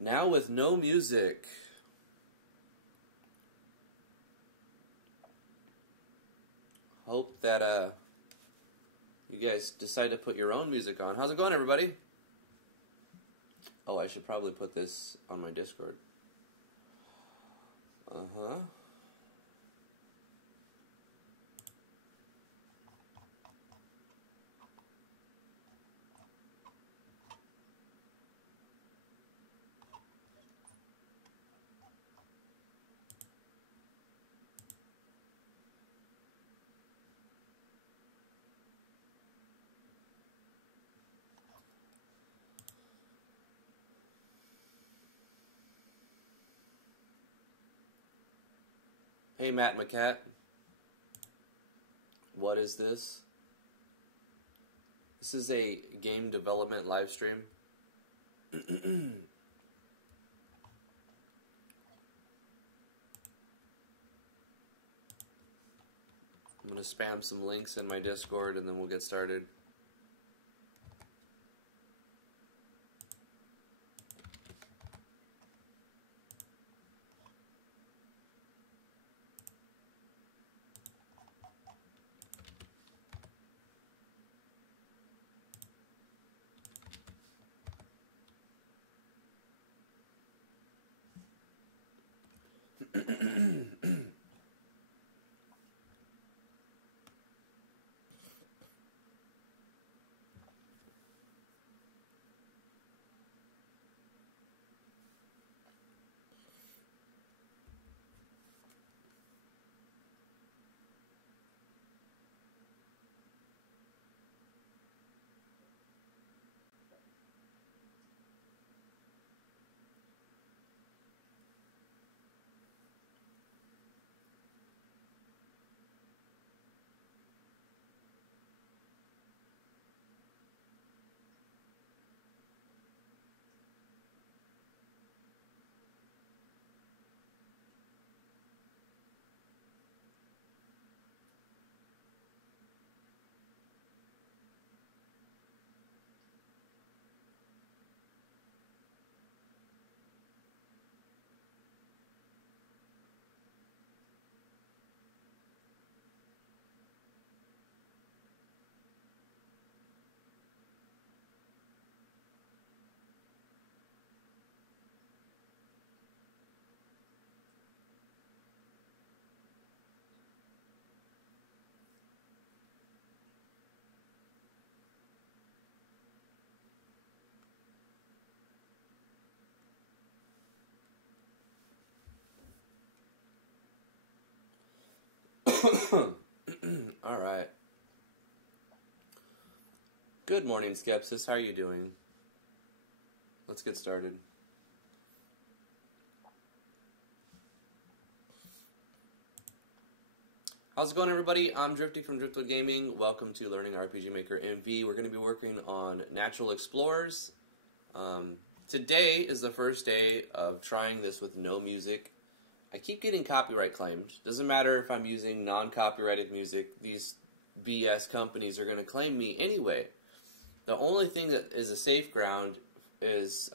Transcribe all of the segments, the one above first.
Now with no music. Hope that you guys decide to put your own music on. How's it going, everybody? Oh, I should probably put this on my Discord. Uh-huh. Hey, Matt McCat. What is this? This is a game development live stream. I'm going to spam some links in my Discord and then we'll get started. All right. Good morning, Skepsis. How are you doing? Let's get started. How's it going, everybody? I'm Drifty from Driftwood Gaming. Welcome to Learning RPG Maker MV. We're going to be working on Natural Explorers. Today is the first day of trying this with no music. I keep getting copyright claims. Doesn't matter if I'm using non-copyrighted music. These BS companies are going to claim me anyway. The only thing that is a safe ground is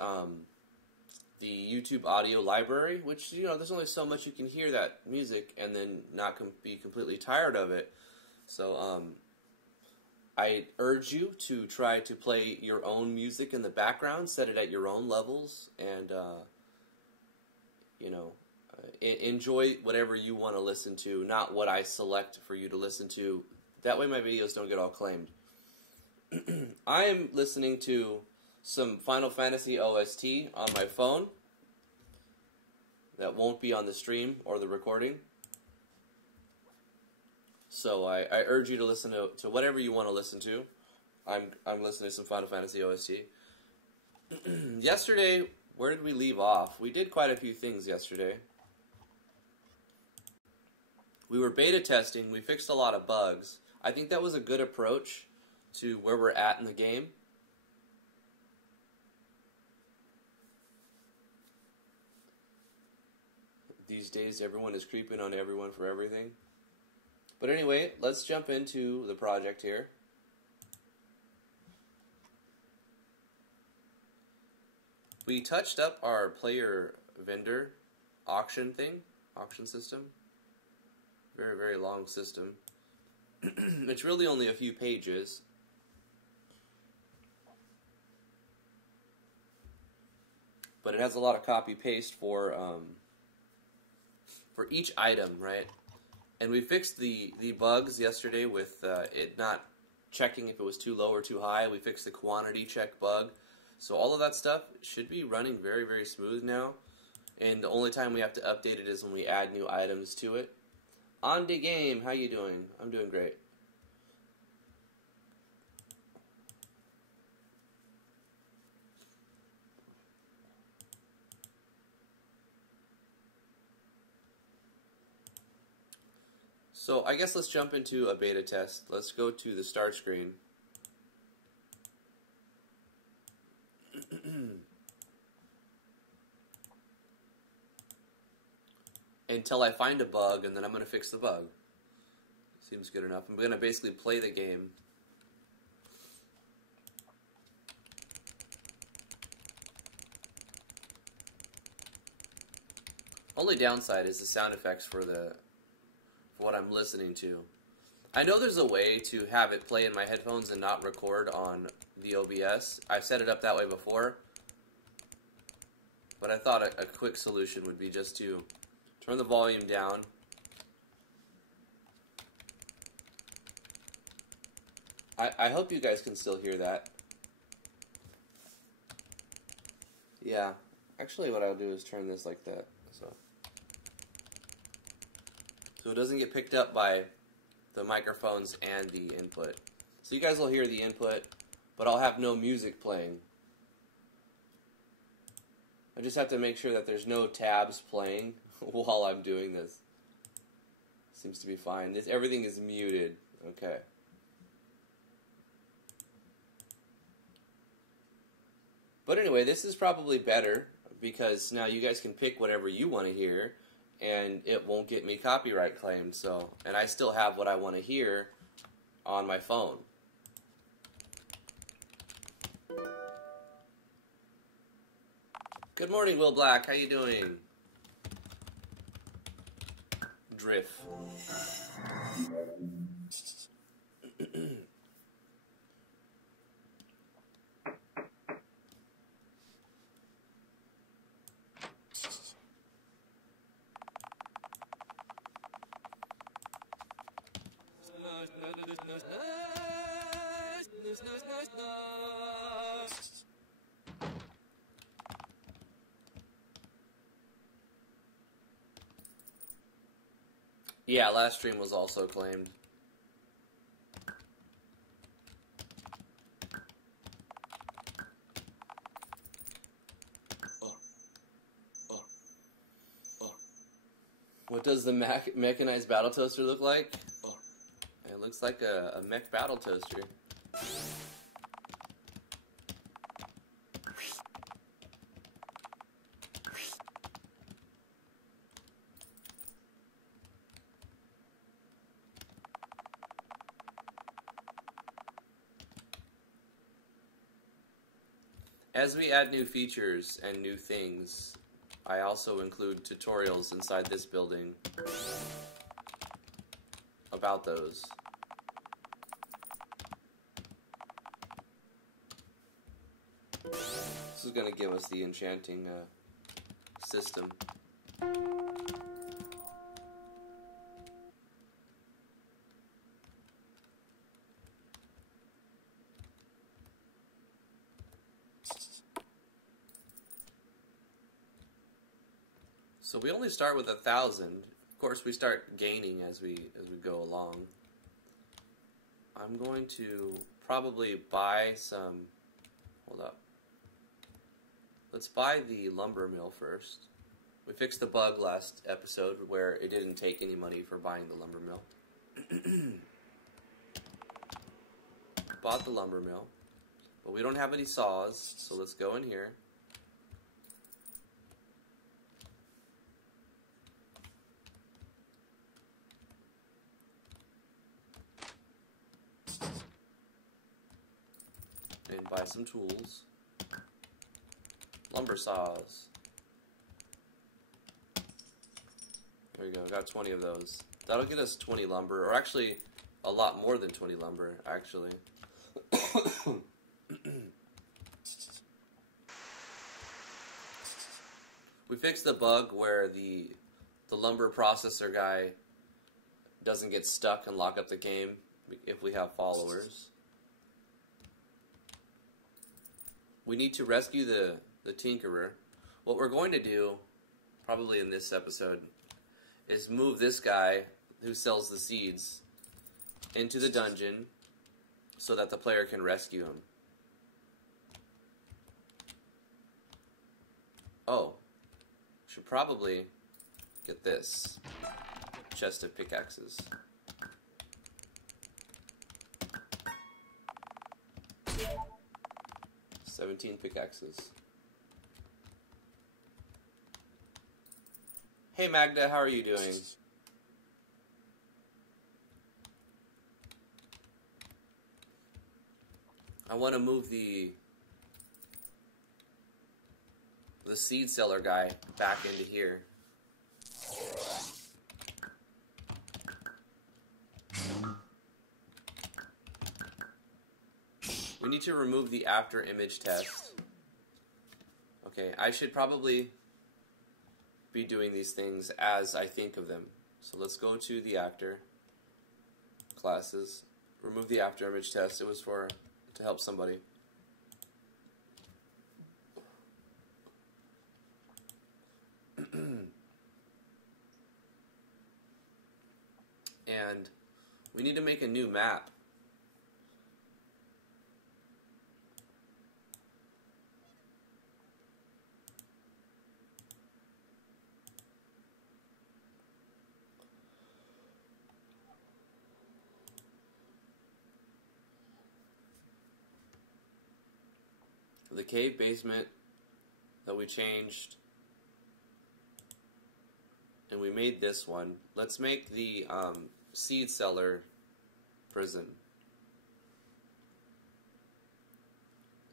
the YouTube audio library, which, you know, there's only so much you can hear that music and then not be completely tired of it. So I urge you to try to play your own music in the background, set it at your own levels, and, you know, enjoy whatever you want to listen to, not what I select for you to listen to. That way my videos don't get all claimed. I am listening to some Final Fantasy OST on my phone that won't be on the stream or the recording. So I urge you to listen to whatever you want to listen to. I'm listening to some Final Fantasy OST. Yesterday, where did we leave off? We did quite a few things yesterday. We were beta testing. We fixed a lot of bugs. I think that was a good approach to where we're at in the game. These days, everyone is creeping on everyone for everything. But anyway, let's jump into the project here. We touched up our player vendor auction system. Very, very long system. It's really only a few pages. But it has a lot of copy-paste for each item, right? And we fixed the bugs yesterday with it not checking if it was too low or too high. We fixed the quantity check bug. So all of that stuff should be running very, very smooth now. And the only time we have to update it is when we add new items to it. On the game, how you doing? I'm doing great. So I guess let's jump into a beta test. Let's go to the start screen. Until I find a bug, and then I'm going to fix the bug. Seems good enough. I'm going to basically play the game. Only downside is the sound effects for what I'm listening to. I know there's a way to have it play in my headphones and not record on the OBS. I've set it up that way before. But I thought a quick solution would be just to turn the volume down. I hope you guys can still hear that. Yeah. Actually, what I'll do is turn this like that. So it doesn't get picked up by the microphones and the input. So you guys will hear the input, but I'll have no music playing. I just have to make sure that there's no tabs playing while I'm doing this. Seems to be fine. Everything is muted. Okay. But anyway, this is probably better because now you guys can pick whatever you want to hear, and it won't get me copyright claimed. So, and I still have what I want to hear on my phone. Good morning, Will Black. How you doing? Drift. Yeah, last stream was also claimed. What does the mechanized battle toaster look like? It looks like a mech battle toaster. As we add new features and new things, I also include tutorials inside this building about those. This is going to give us the enchanting system. So we only start with 1,000. Of course, we start gaining as we go along. I'm going to probably buy some... Hold up. Let's buy the lumber mill first. We fixed the bug last episode where it didn't take any money for buying the lumber mill. Bought the lumber mill. But we don't have any saws, so let's go in here. And buy some tools. Lumber saws. There we go, got 20 of those. That'll get us 20 lumber, or actually a lot more than 20 lumber, actually. We fixed the bug where the lumber processor guy doesn't get stuck and lock up the game if we have followers. We need to rescue the Tinkerer. What we're going to do, probably in this episode, is move this guy who sells the seeds into the dungeon so that the player can rescue him. Oh, should probably get this chest of pickaxes. Yeah. 17 pickaxes. Hey Magda, how are you doing? I want to move the seed seller guy back into here. We need to remove the after image test. Okay, I should probably be doing these things as I think of them. So let's go to the actor classes, remove the after image test. It was to help somebody. And we need to make a new map. The cave basement that we changed, and we made this one. Let's make the seed seller prison.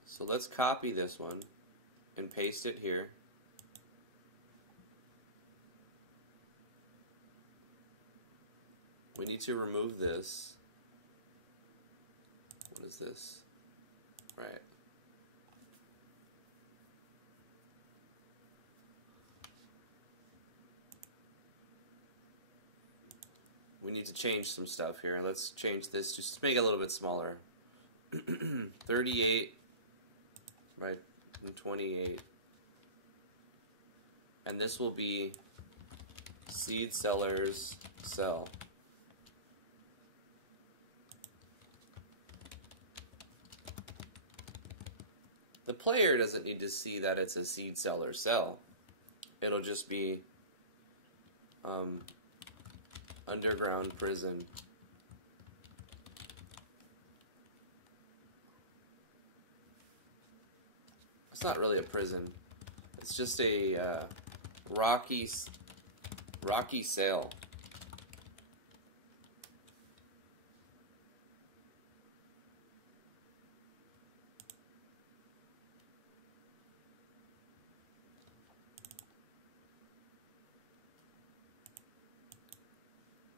So let's copy this one and paste it here. We need to remove this. What is this? Right. We need to change some stuff here. Let's change this just to make it a little bit smaller. 38, right, and 28. And this will be seed sellers sell. The player doesn't need to see that it's a seed seller sell. It'll just be underground prison. It's not really a prison. It's just a rocky sail.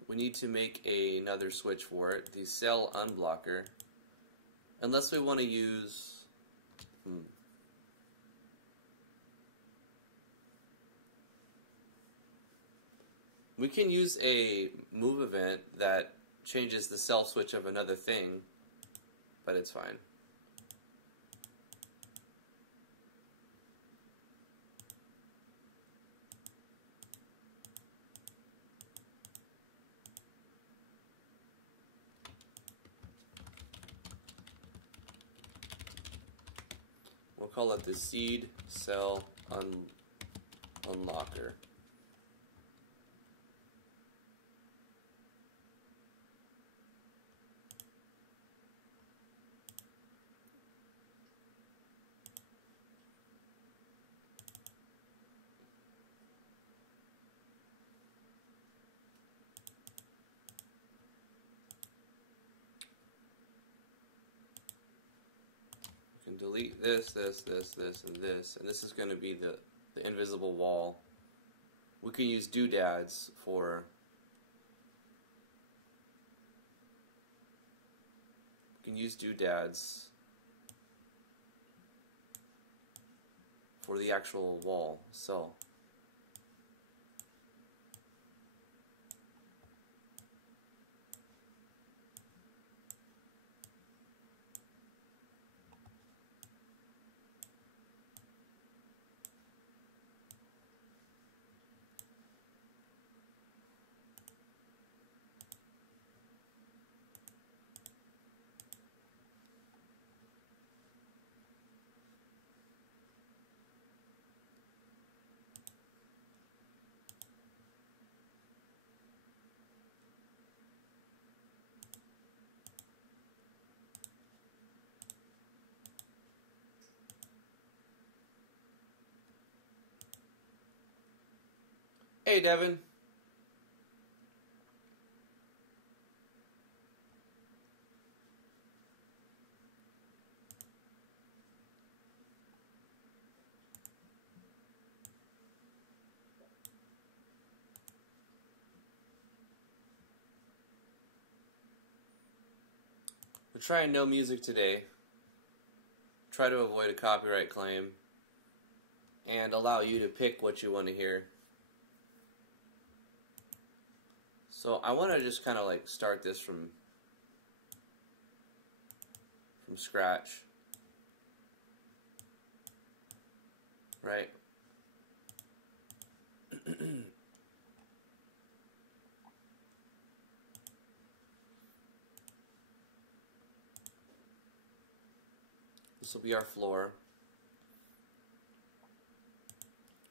We need to make another switch for it, the cell unblocker, unless we want to use we can use a move event that changes the cell switch of another thing, but it's fine. We'll call it the seed cell unlocker. Delete this, this, this, this, and this, and this is going to be the invisible wall. We can use doodads for the actual wall cell. Hey, Devin. We're trying no music today. Try to avoid a copyright claim and allow you to pick what you want to hear. So I want to just kind of like start this from scratch, right? This will be our floor.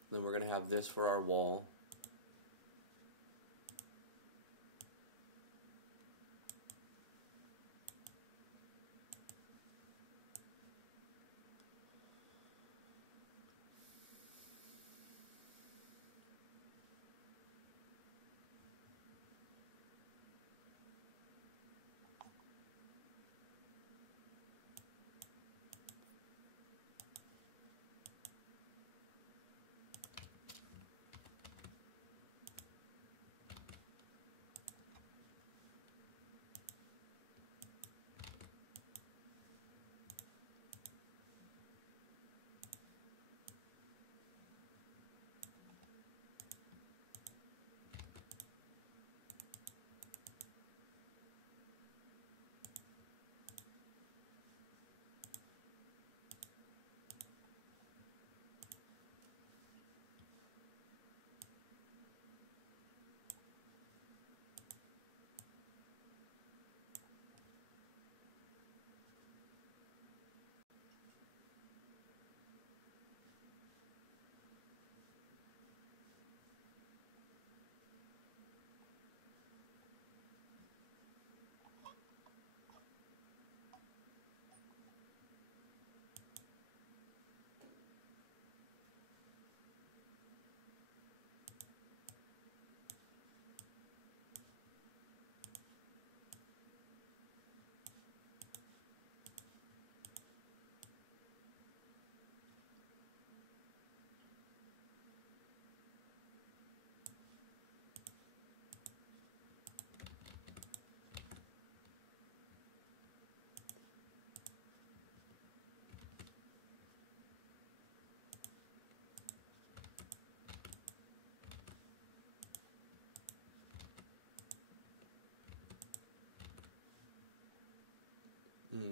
Then we're going to have this for our wall.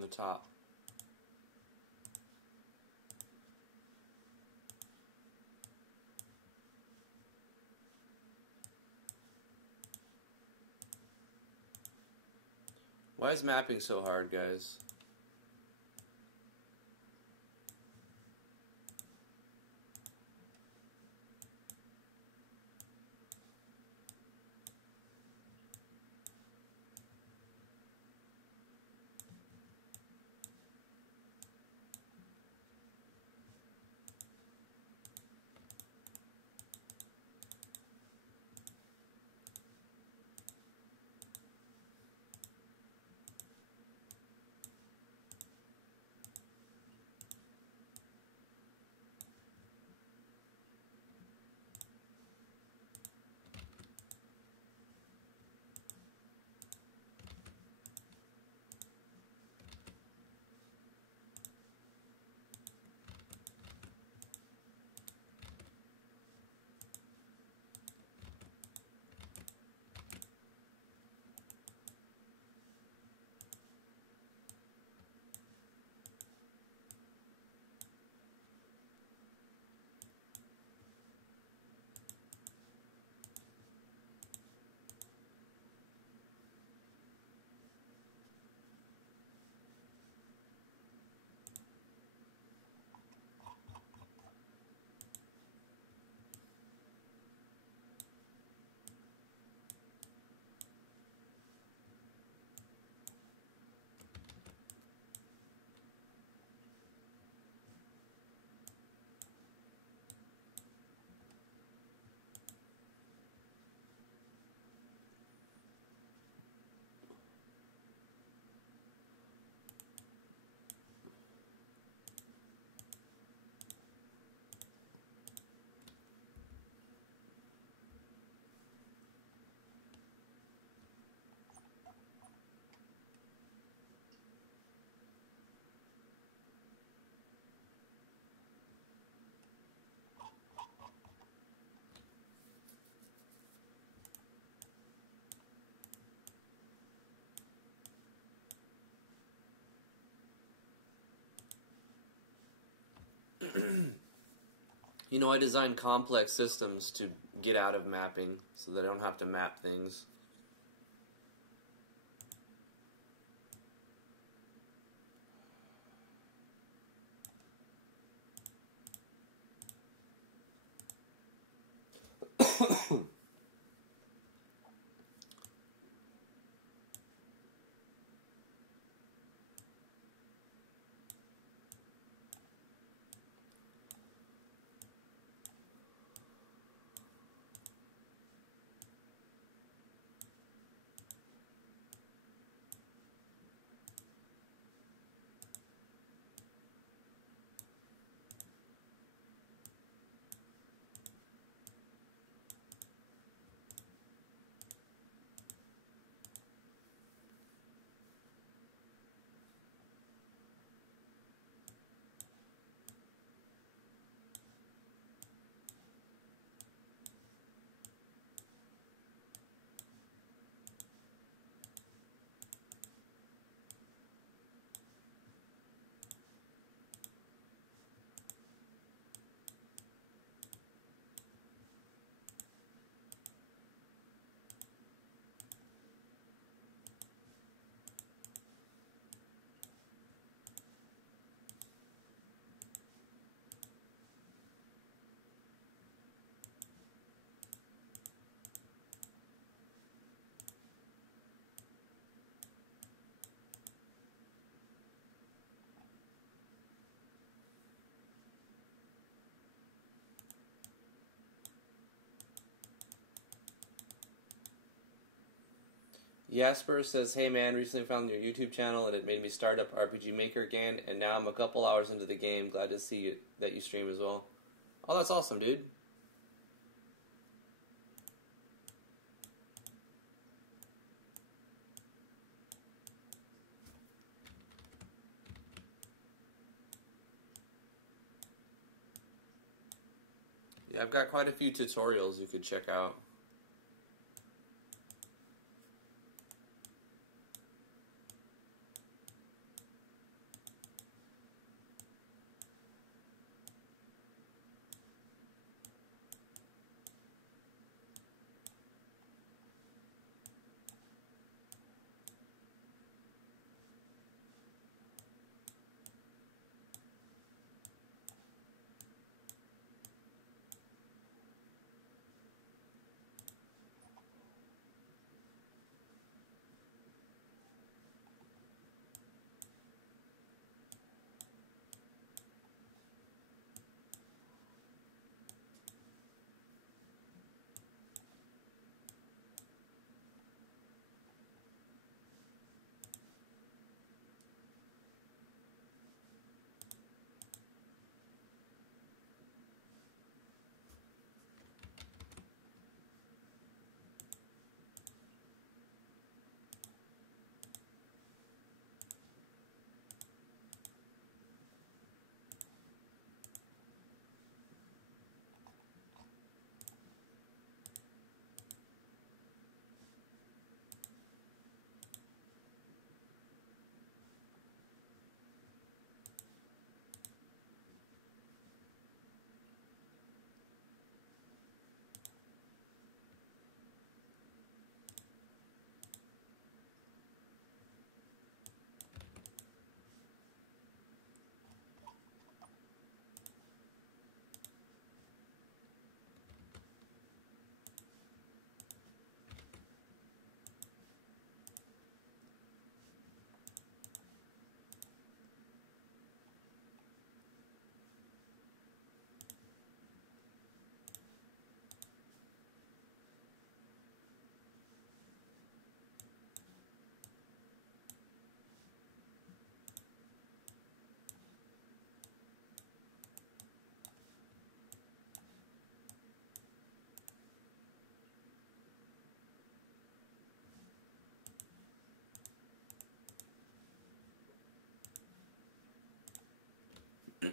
The top. Why is mapping so hard, guys? You know, I design complex systems to get out of mapping so that I don't have to map things. Jasper says, hey man, recently found your YouTube channel and it made me start up RPG Maker again, and now I'm a couple hours into the game. Glad to see that you stream as well. Oh, that's awesome, dude. Yeah, I've got quite a few tutorials you could check out.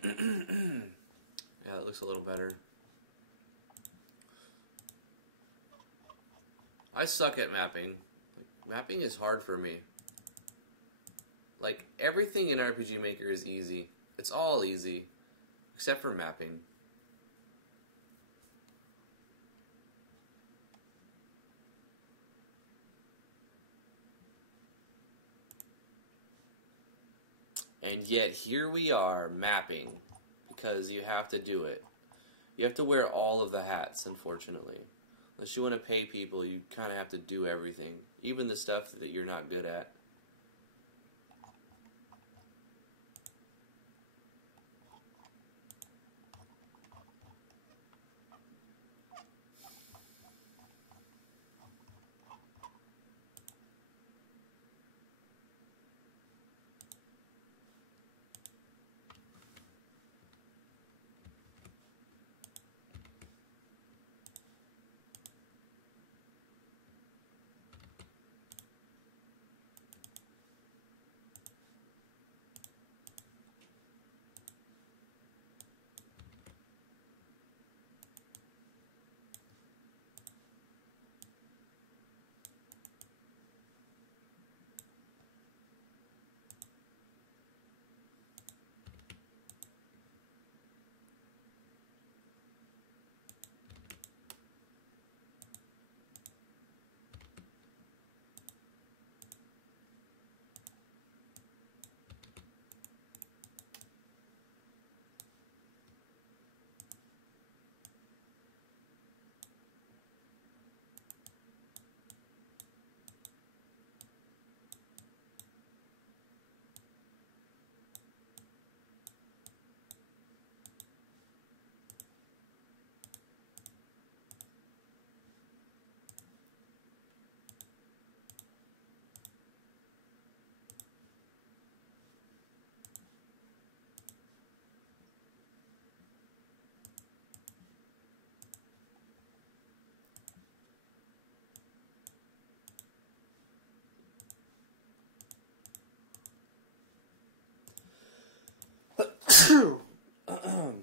Yeah, it looks a little better. I suck at mapping. Mapping is hard for me. Like, everything in RPG Maker is easy. It's all easy. Except for mapping. And yet here we are mapping because you have to do it. You have to wear all of the hats, unfortunately. Unless you want to pay people, you kind of have to do everything. Even the stuff that you're not good at.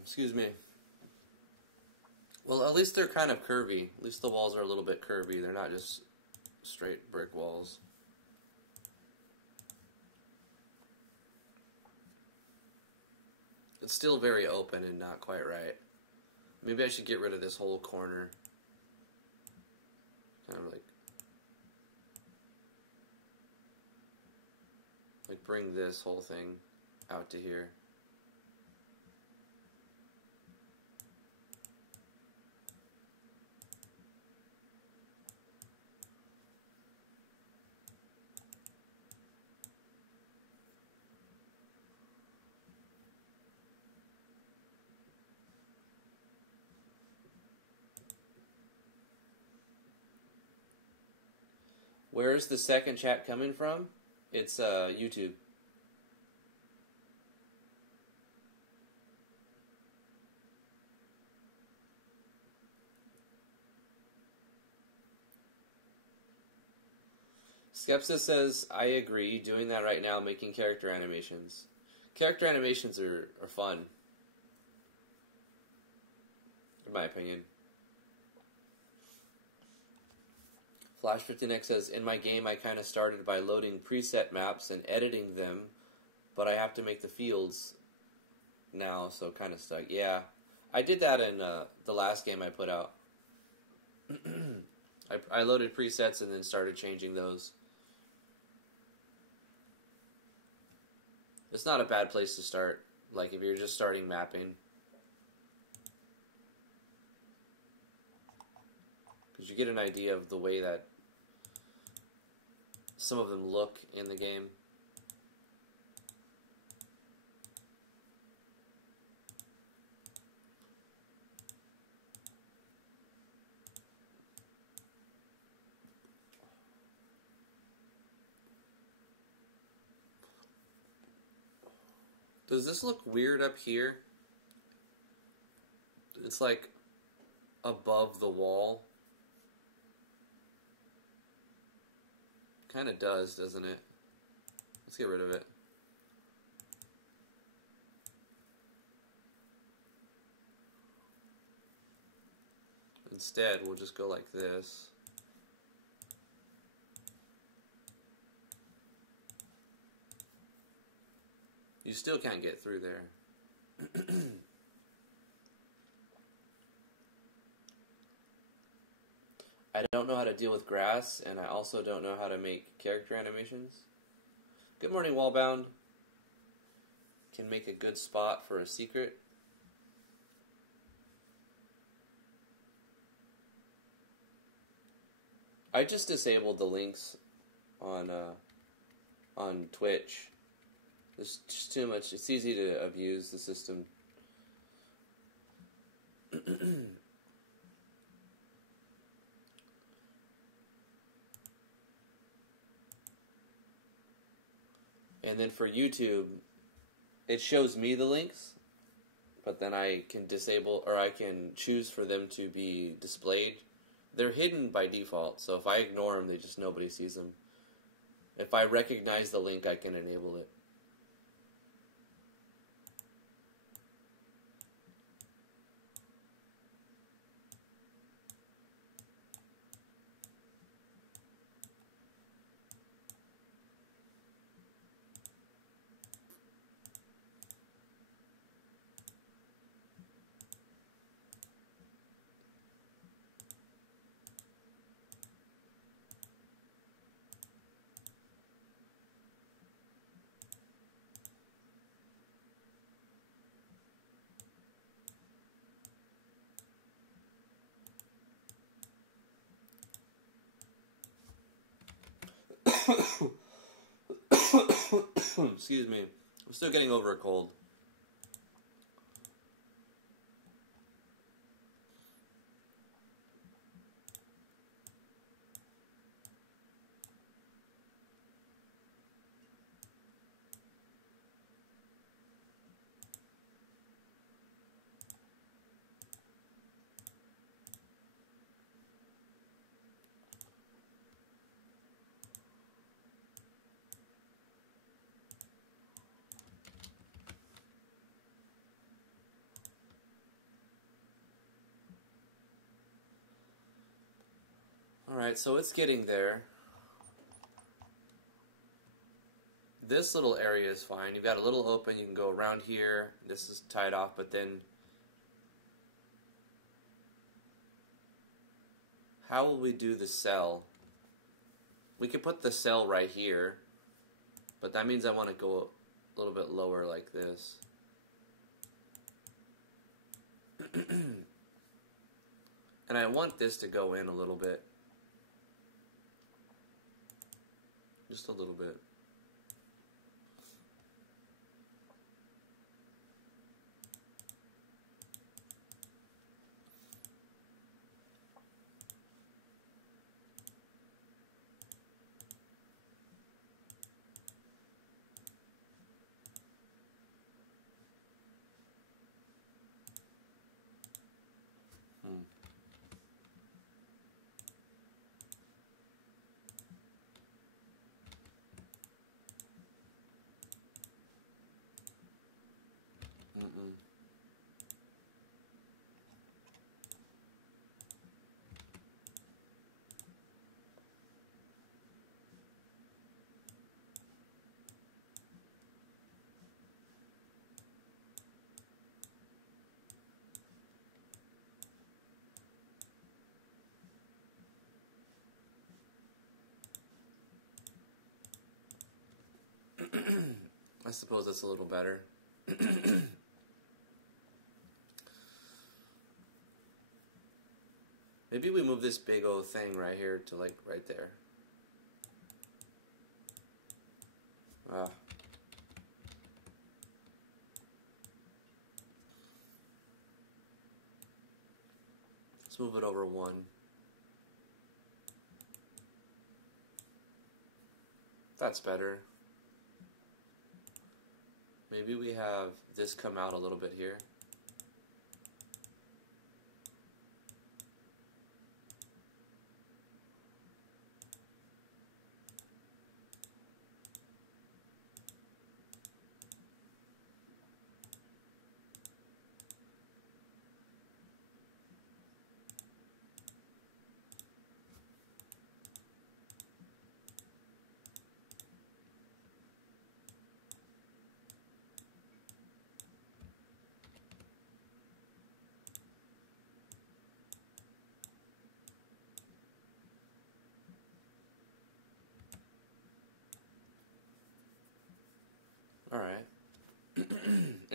Excuse me. Well, at least they're kind of curvy. At least the walls are a little bit curvy. They're not just straight brick walls. It's still very open and not quite right. Maybe I should get rid of this whole corner. Kind of like bring this whole thing out to here. Where is the second chat coming from? It's YouTube. Skepsis says, I agree, doing that right now, making character animations. Character animations are fun. In my opinion. Flash15X says, in my game I kind of started by loading preset maps and editing them, but I have to make the fields now, so kind of stuck. Yeah, I did that in the last game I put out. I loaded presets and then started changing those. It's not a bad place to start, like if you're just starting mapping. Because you get an idea of the way that some of them look in the game. Does this look weird up here? It's like above the wall. Kind of does, doesn't it? Let's get rid of it. Instead, we'll just go like this. You still can't get through there. I don't know how to deal with grass, and I also don't know how to make character animations. Good morning, Wallbound. can make a good spot for a secret. I just disabled the links on Twitch. There's just too much. It's easy to abuse the system. And then for YouTube, it shows me the links, but then I can disable, or I can choose for them to be displayed. They're hidden by default, so if I ignore them, nobody sees them. If I recognize the link, I can enable it. Excuse me. I'm still getting over a cold. Alright, so it's getting there. This little area is fine. You've got a little open, you can go around here. This is tied off, but then how will we do the cell? We could put the cell right here, but that means I want to go a little bit lower like this. And I want this to go in a little bit. Just a little bit. I suppose that's a little better. Maybe we move this big old thing right here to like right there. Let's move it over one. That's better. Maybe we have this come out a little bit here.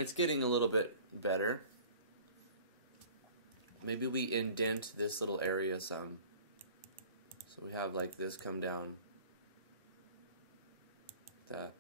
It's getting a little bit better. Maybe we indent this little area some. So we have like this come down. That.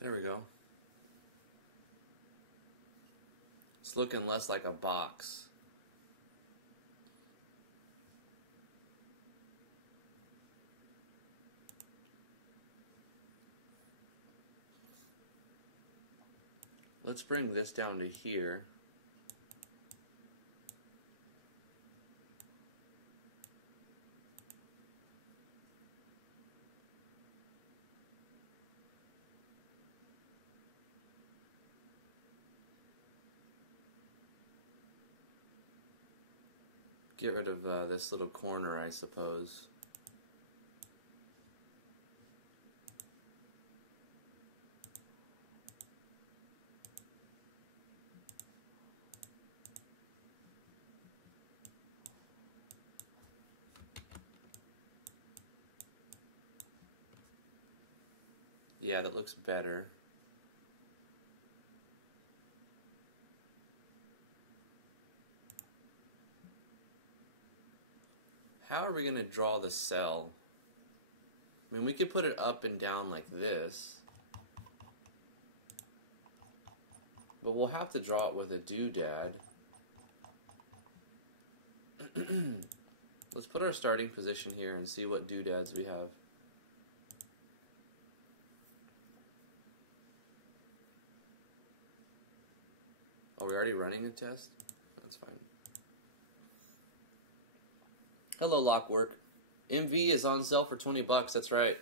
There we go. It's looking less like a box. Let's bring this down to here. Get rid of this little corner, I suppose. Yeah, that looks better. How are we going to draw the cell? I mean, we could put it up and down like this. But we'll have to draw it with a doodad. Let's put our starting position here and see what doodads we have. Are we already running a test? That's fine. Hello, Lockwork. MV is on sale for 20 bucks, that's right.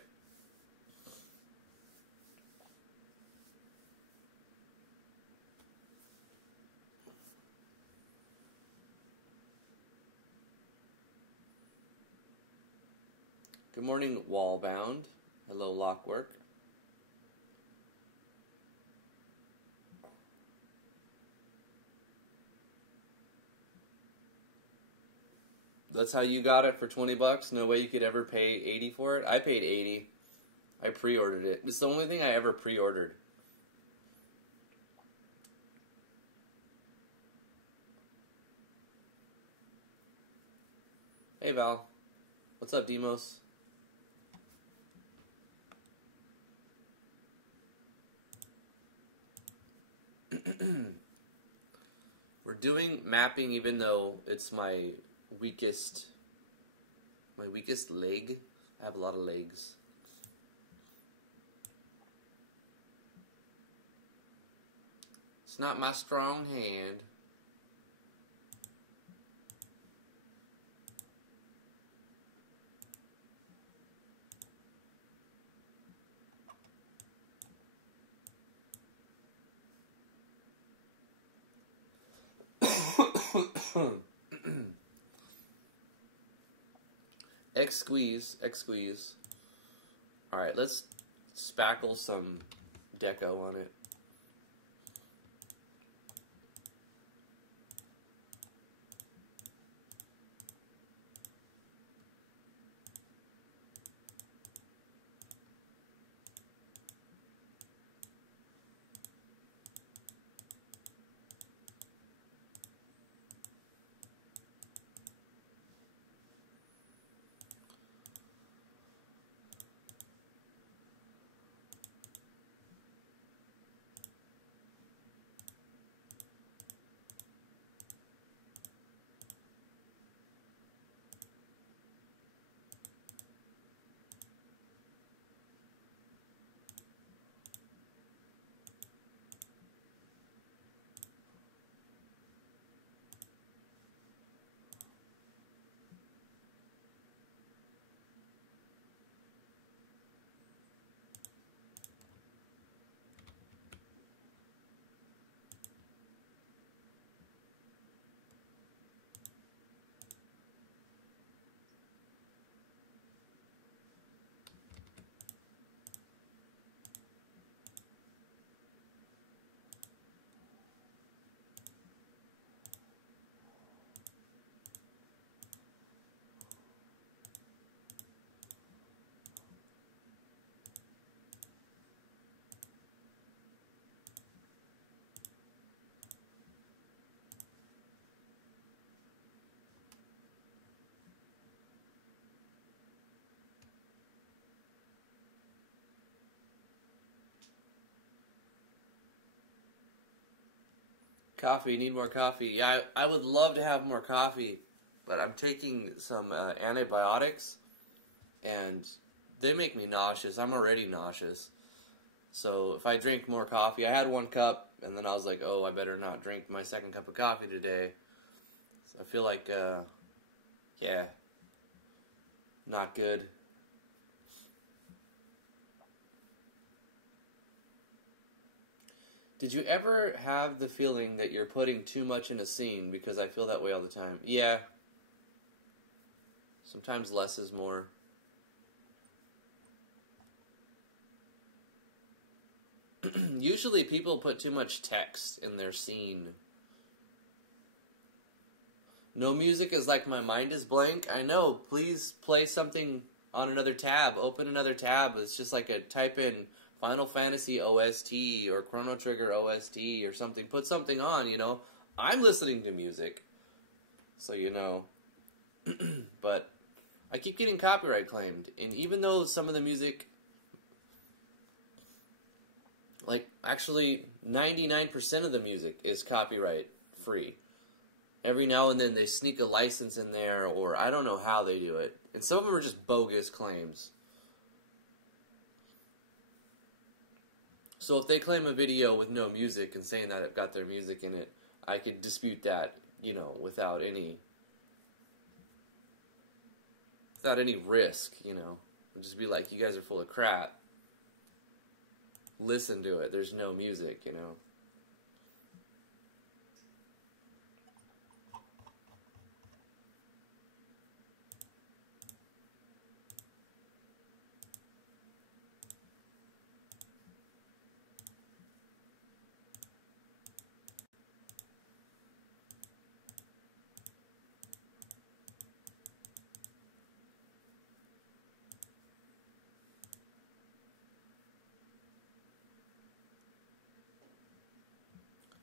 Good morning, Wallbound. Hello, Lockwork. That's how you got it for 20 bucks? No way you could ever pay 80 for it? I paid 80. I pre-ordered it. It's the only thing I ever pre-ordered. Hey, Val. What's up, Demos? We're doing mapping even though it's my weakest leg. I have a lot of legs. It's not my strong hand. X squeeze. Alright, let's spackle some deco on it. Coffee, need more coffee. Yeah, I would love to have more coffee, but I'm taking some antibiotics, and they make me nauseous. I'm already nauseous. So if I drink more coffee, I had 1 cup, and then I was like, oh, I better not drink my 2nd cup of coffee today. So I feel like, yeah, not good. Did you ever have the feeling that you're putting too much in a scene? Because I feel that way all the time. Yeah. Sometimes less is more. Usually people put too much text in their scene. No music is like my mind is blank. I know. Please play something on another tab. Open another tab. It's just like a type in Final Fantasy OST or Chrono Trigger OST or something. Put something on, you know. I'm listening to music, so you know. But I keep getting copyright claimed, and even though some of the music, like actually 99% of the music is copyright free. Every now and then they sneak a license in there, or I don't know how they do it. And some of them are just bogus claims. So if they claim a video with no music and saying that it got their music in it, I could dispute that, you know, without any risk, you know. I'd just be like, you guys are full of crap. Listen to it. There's no music, you know.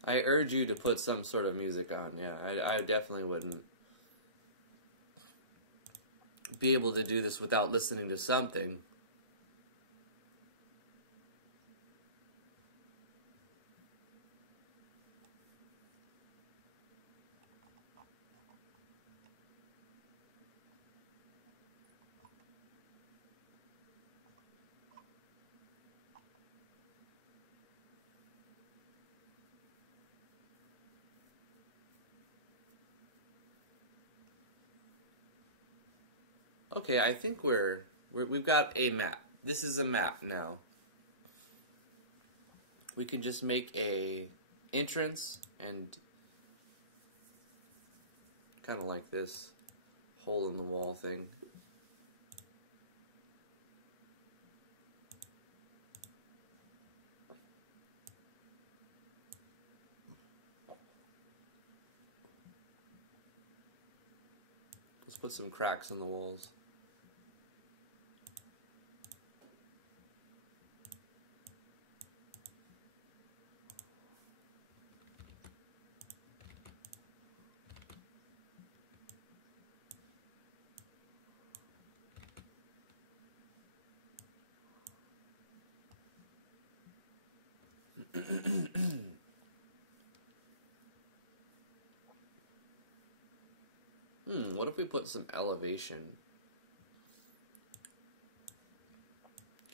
I urge you to put some sort of music on. Yeah, I definitely wouldn't be able to do this without listening to something. Okay, I think we've got a map. This is a map now. We can just make a entrance and kind of like this hole in the wall thing. Let's put some cracks in the walls. What if we put some elevation?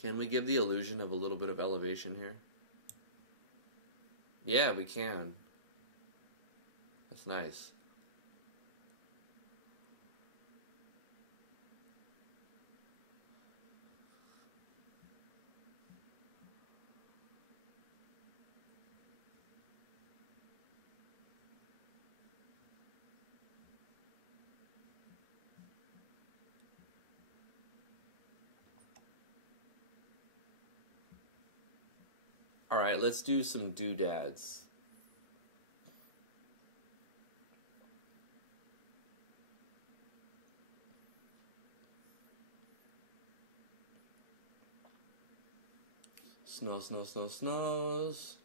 Can we give the illusion of a little bit of elevation here? Yeah, we can. That's nice. Alright, let's do some doodads. Snow, snow, snow, snows.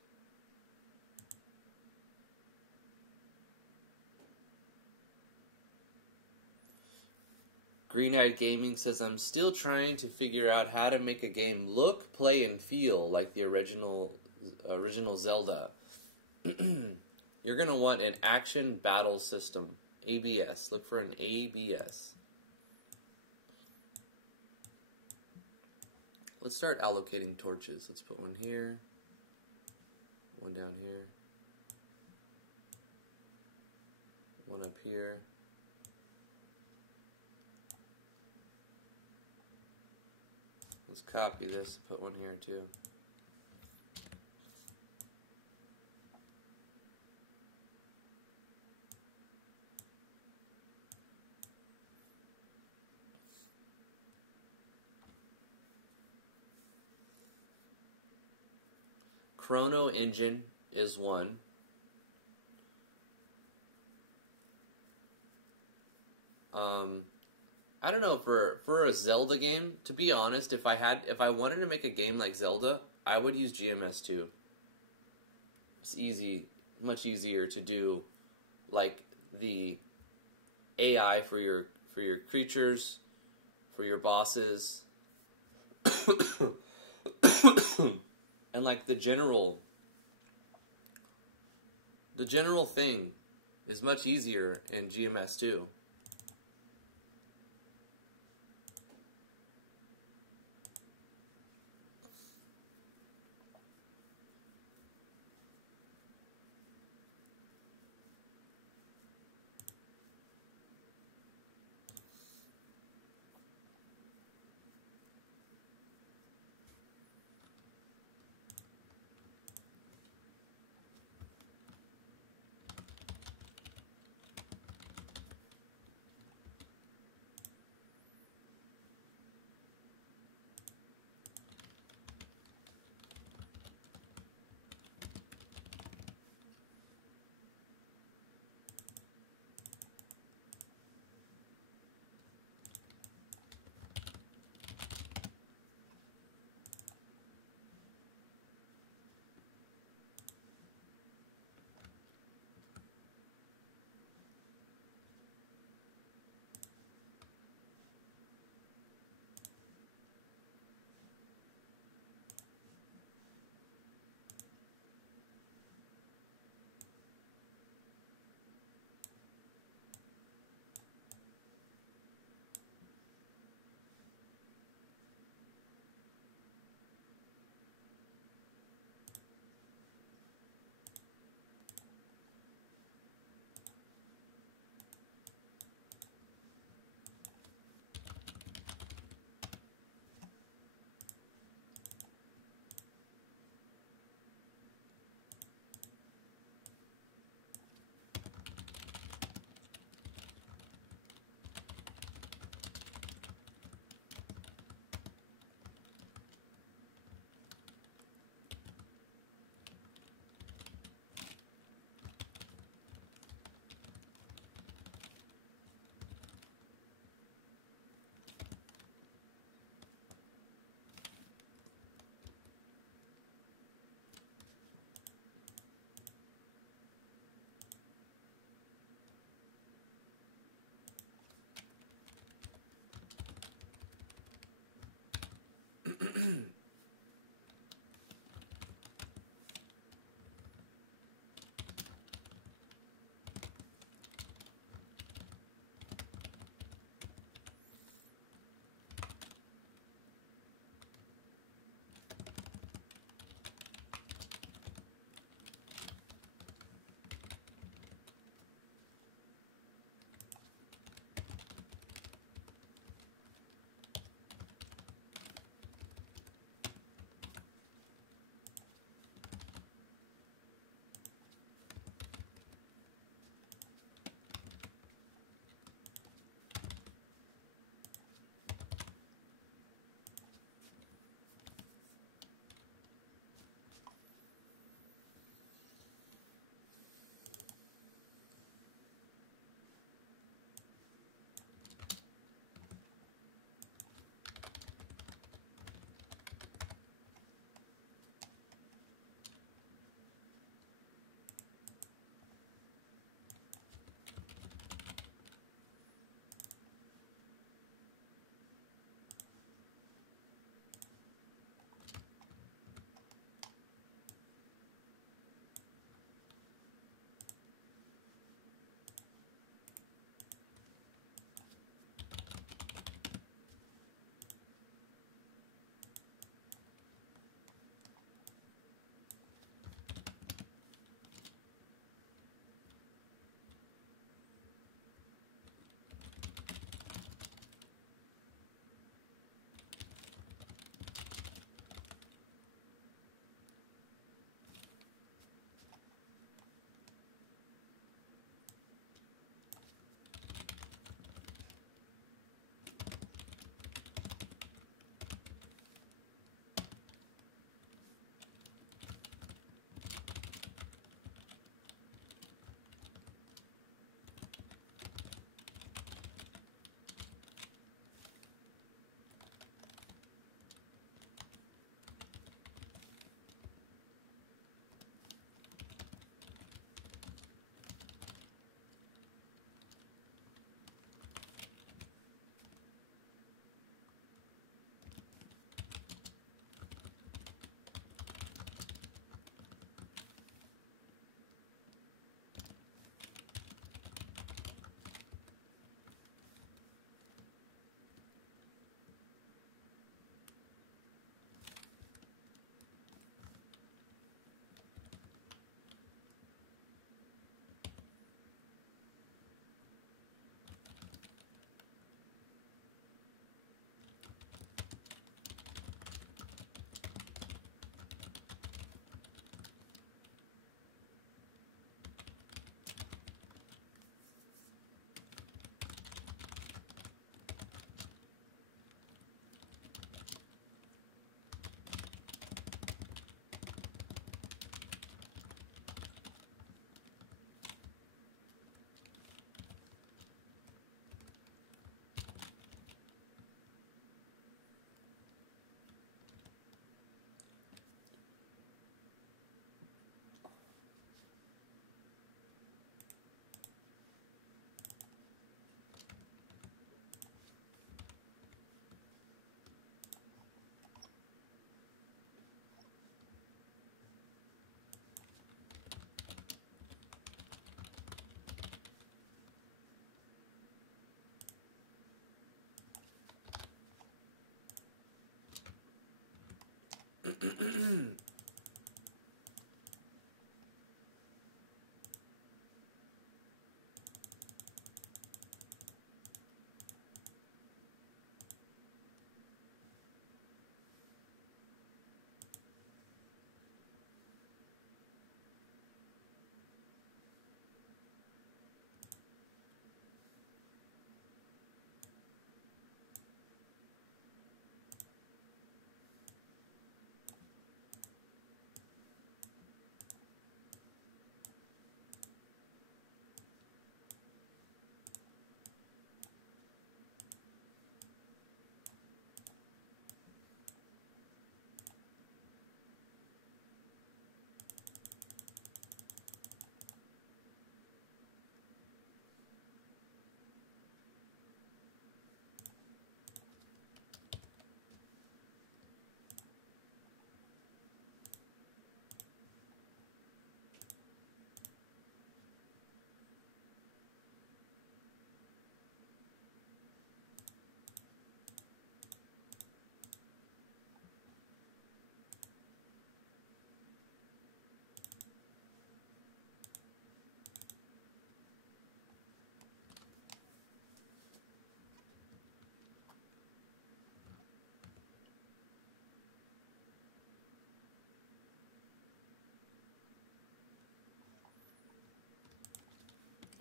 Green-Eyed Gaming says, I'm still trying to figure out how to make a game look, play, and feel like the original Zelda. you're going to want an action battle system. ABS. Look for an ABS. Let's start allocating torches. Let's put one here. One down here. One up here. Let's copy this, put one here too. Chrono engine is one. I don't know, for a Zelda game, to be honest, if I wanted to make a game like Zelda, I would use GMS2. It's easy, much easier to do, like the AI for your creatures, for your bosses, and like the general thing is much easier in GMS2.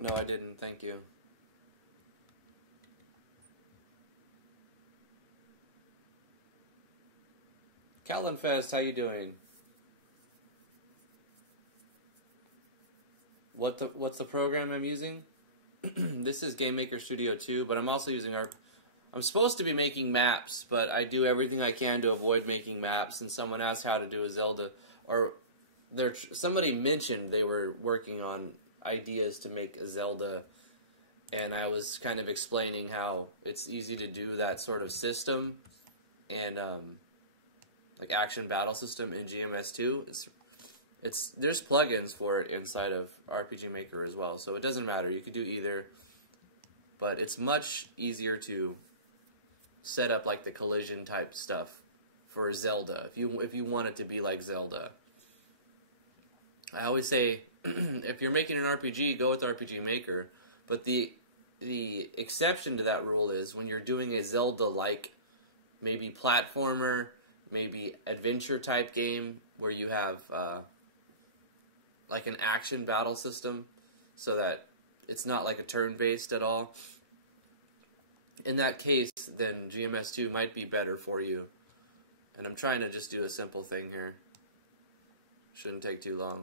No, I didn't. Thank you. Callenfest, how you doing? What's the program I'm using? This is Game Maker Studio 2, but I'm also using I'm supposed to be making maps, but I do everything I can to avoid making maps. And someone asked how to do a Zelda, or somebody mentioned they were working on ideas to make a Zelda, and I was kind of explaining how it's easy to do that sort of system and like action battle system in GMS2. There's plugins for it inside of RPG Maker as well, so it doesn't matter. You could do either, but it's much easier to set up like the collision type stuff for Zelda if you want it to be like Zelda. I always say if you're making an RPG, go with RPG Maker, but the exception to that rule is when you're doing a Zelda-like maybe platformer, maybe adventure type game where you have like an action battle system so that it's not like a turn-based at all. In that case, then GMS2 might be better for you. And I'm trying to just do a simple thing here. Shouldn't take too long.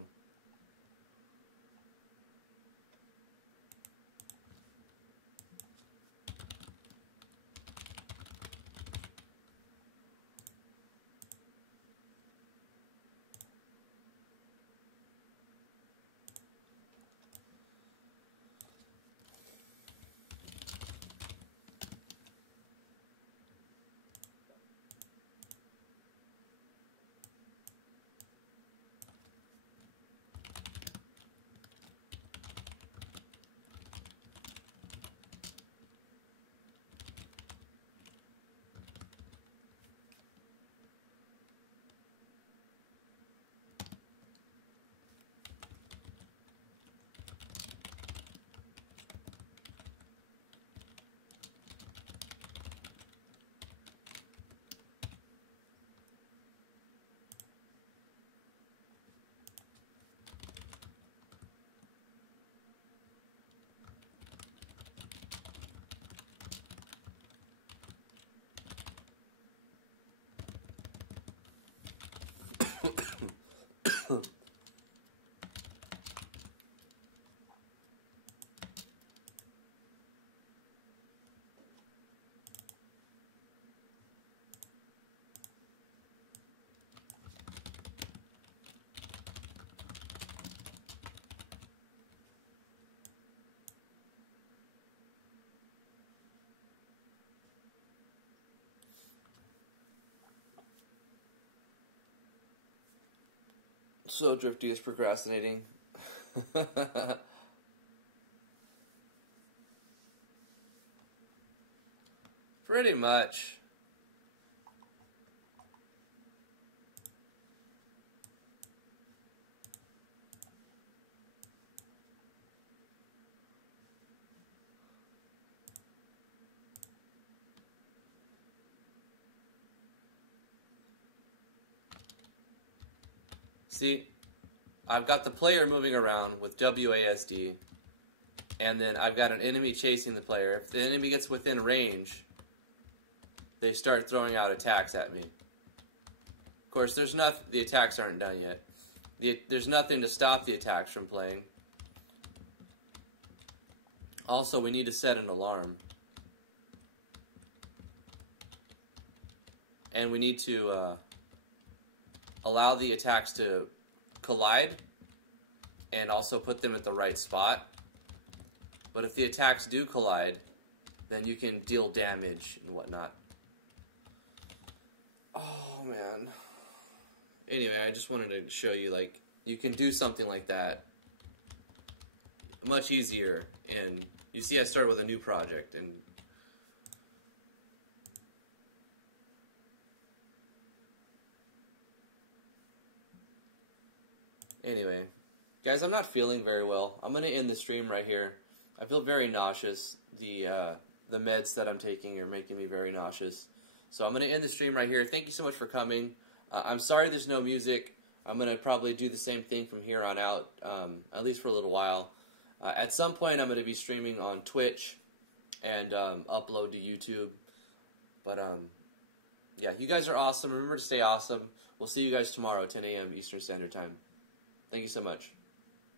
So Drifty is procrastinating. Pretty much. See, I've got the player moving around with WASD, and then I've got an enemy chasing the player. If the enemy gets within range, they start throwing out attacks at me. Of course, the attacks aren't done yet. There's nothing to stop the attacks from playing. Also, we need to set an alarm. And we need to allow the attacks to collide and also put them at the right spot. But if the attacks do collide, then you can deal damage and whatnot. Oh, man. Anyway, I just wanted to show you, like, you can do something like that much easier. And you see I started with a new project, and anyway, guys, I'm not feeling very well. I'm going to end the stream right here. I feel very nauseous. The meds that I'm taking are making me very nauseous. So I'm going to end the stream right here. Thank you so much for coming. I'm sorry there's no music. I'm going to probably do the same thing from here on out, at least for a little while. At some point, I'm going to be streaming on Twitch and upload to YouTube. But, yeah, you guys are awesome. Remember to stay awesome. We'll see you guys tomorrow, 10 a.m. Eastern Standard Time. Thank you so much.